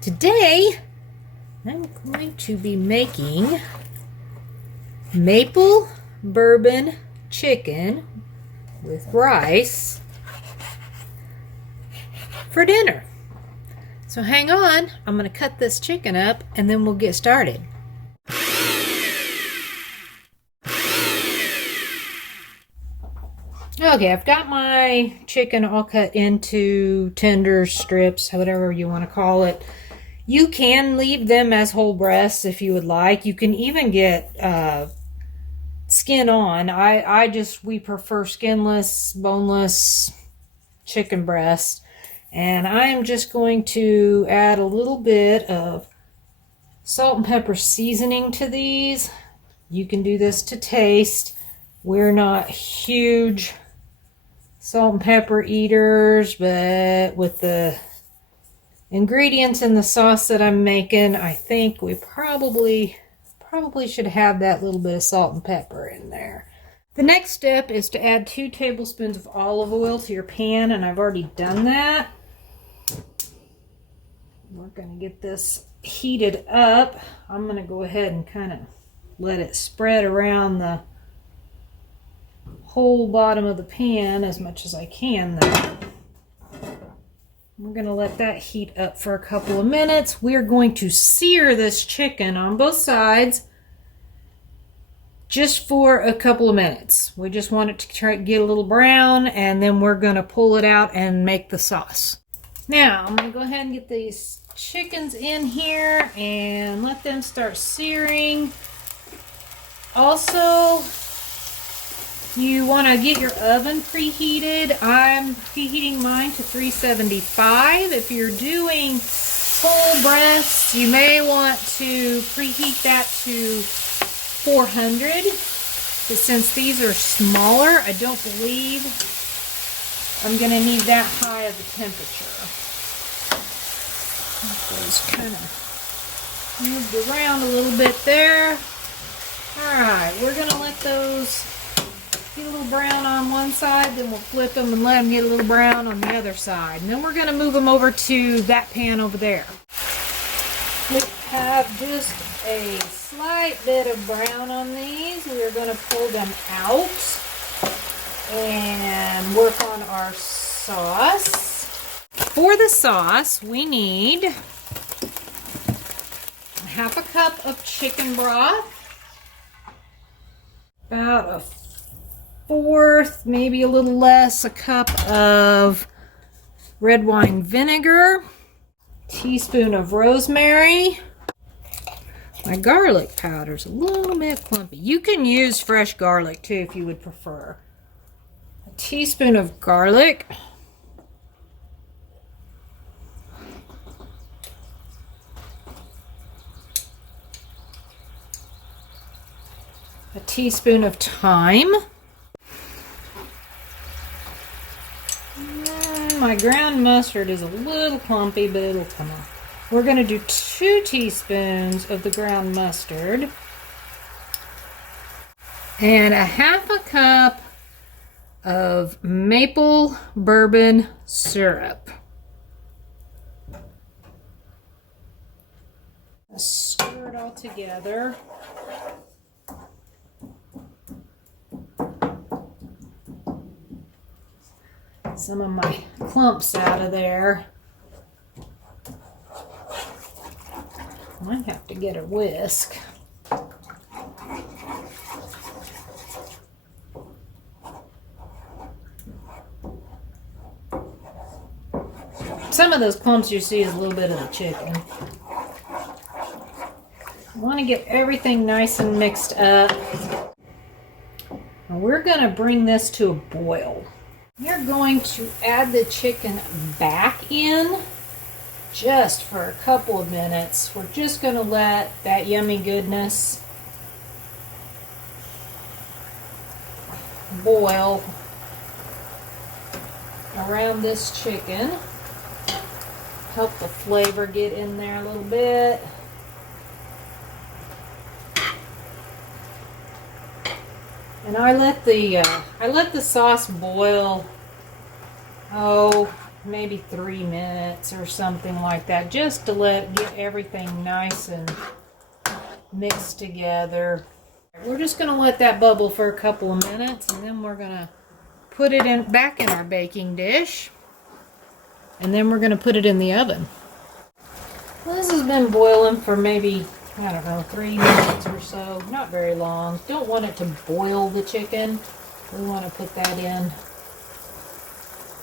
Today, I'm going to be making maple bourbon chicken with rice for dinner. So hang on, I'm going to cut this chicken up and then we'll get started. Okay, I've got my chicken all cut into tender strips, whatever you want to call it. You can leave them as whole breasts if you would like. You can even get skin on. We prefer skinless, boneless chicken breast. And I'm just going to add a little bit of salt and pepper seasoning to these. You can do this to taste. We're not huge salt and pepper eaters, but with the ingredients in the sauce that I'm making, I think we probably should have that little bit of salt and pepper in there. The next step is to add 2 tablespoons of olive oil to your pan, and I've already done that. We're going to get this heated up. I'm going to go ahead and kind of let it spread around the whole bottom of the pan as much as I can there. We're going to let that heat up for a couple of minutes. We're going to sear this chicken on both sides just for a couple of minutes. We just want it to try to get a little brown, and then we're going to pull it out and make the sauce. Now, I'm going to go ahead and get these chickens in here and let them start searing. Also, you want to get your oven preheated. I'm preheating mine to 375. If you're doing whole breasts, you may want to preheat that to 400. But since these are smaller, I don't believe I'm going to need that high of a temperature. Those kind of moved around a little bit there. Alright, we're going to let those get a little brown on one side, then we'll flip them and let them get a little brown on the other side. And then we're going to move them over to that pan over there. We have just a slight bit of brown on these. We're going to pull them out and work on our sauce. For the sauce, we need half a cup of chicken broth, about a fourth, maybe a little less, a cup of red wine vinegar, teaspoon of rosemary. My garlic powder's a little bit clumpy. You can use fresh garlic too if you would prefer. A teaspoon of garlic. A teaspoon of thyme. My ground mustard is a little clumpy, but it'll come off. We're going to do 2 teaspoons of the ground mustard and a half a cup of maple bourbon syrup. Stir it all together. Some of my clumps out of there. Might have to get a whisk. Some of those clumps you see is a little bit of the chicken. I want to get everything nice and mixed up. Now we're going to bring this to a boil. You're going to add the chicken back in just for a couple of minutes. We're just going to let that yummy goodness boil around this chicken. Help the flavor get in there a little bit. And I let the sauce boil, maybe 3 minutes or something like that, just to get everything nice and mixed together. We're just going to let that bubble for a couple of minutes, and then we're going to put it back in our baking dish, and then we're going to put it in the oven. Well, this has been boiling for maybe, I don't know, 3 minutes or so. Not very long. Don't want it to boil the chicken. We want to put that in.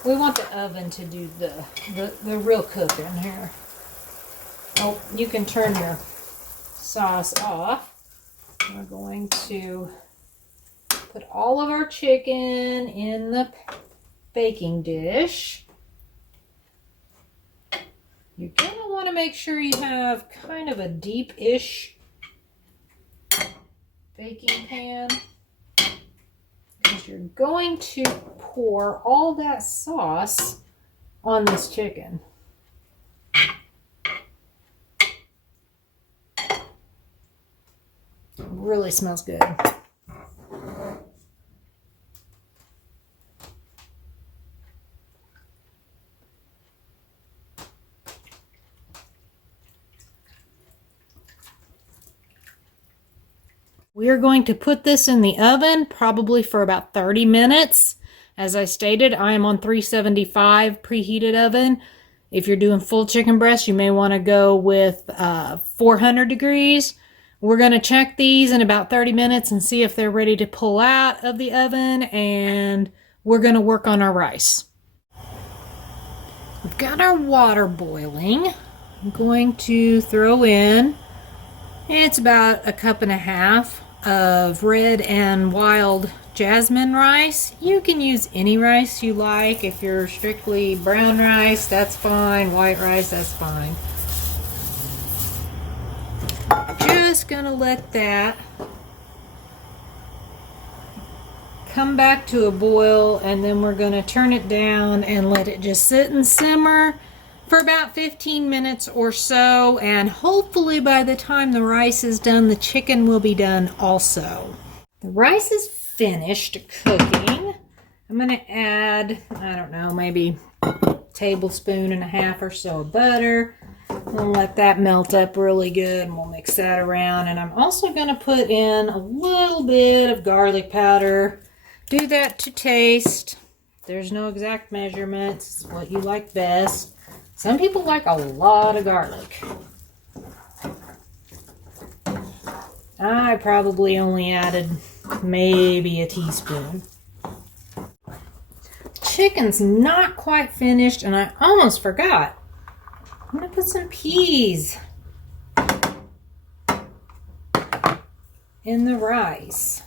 We want the oven to do the real cooking here. Oh, you can turn your sauce off. We're going to put all of our chicken in the baking dish. You're going to want to make sure you have kind of a deep-ish baking pan, because you're going to pour all that sauce on this chicken. It really smells good. We are going to put this in the oven probably for about 30 minutes. As I stated, I am on 375 preheated oven. If you're doing full chicken breast, you may want to go with 400 degrees. We're going to check these in about 30 minutes and see if they're ready to pull out of the oven, and we're going to work on our rice. We've got our water boiling. I'm going to throw in, it's about 1.5 cups of red and wild jasmine rice. You can use any rice you like. If you're strictly brown rice, that's fine. White rice, that's fine. Just gonna let that come back to a boil, and then we're gonna turn it down and let it just sit and simmer for about 15 minutes or so, and hopefully by the time the rice is done, the chicken will be done also. The rice is finished cooking. I'm going to add, I don't know, maybe a tablespoon and a half or so of butter. We'll let that melt up really good, and we'll mix that around. And I'm also going to put in a little bit of garlic powder. Do that to taste. There's no exact measurements. It's what you like best. Some people like a lot of garlic. I probably only added maybe a teaspoon. Chicken's not quite finished, and I almost forgot. I'm going to put some peas in the rice.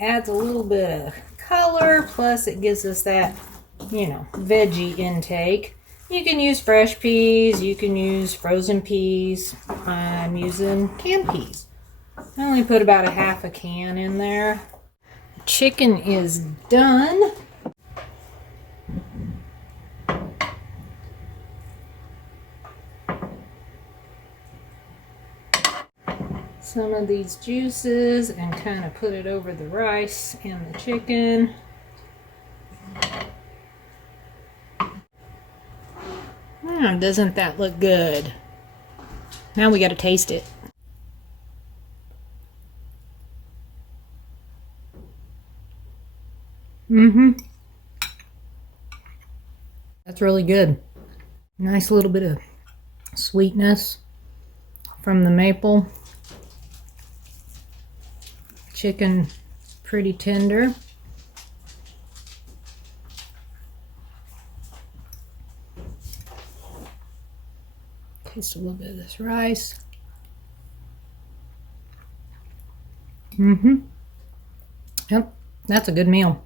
Adds a little bit of color, plus it gives us that, veggie intake. You can use fresh peas, you can use frozen peas. I'm using canned peas. I only put about 1/2 can in there. Chicken is done. Some of these juices and kind of put it over the rice and the chicken. Doesn't that look good? Now we got to taste it. That's really good. Nice little bit of sweetness from the maple. Chicken pretty tender. Taste a little bit of this rice. Yep, that's a good meal.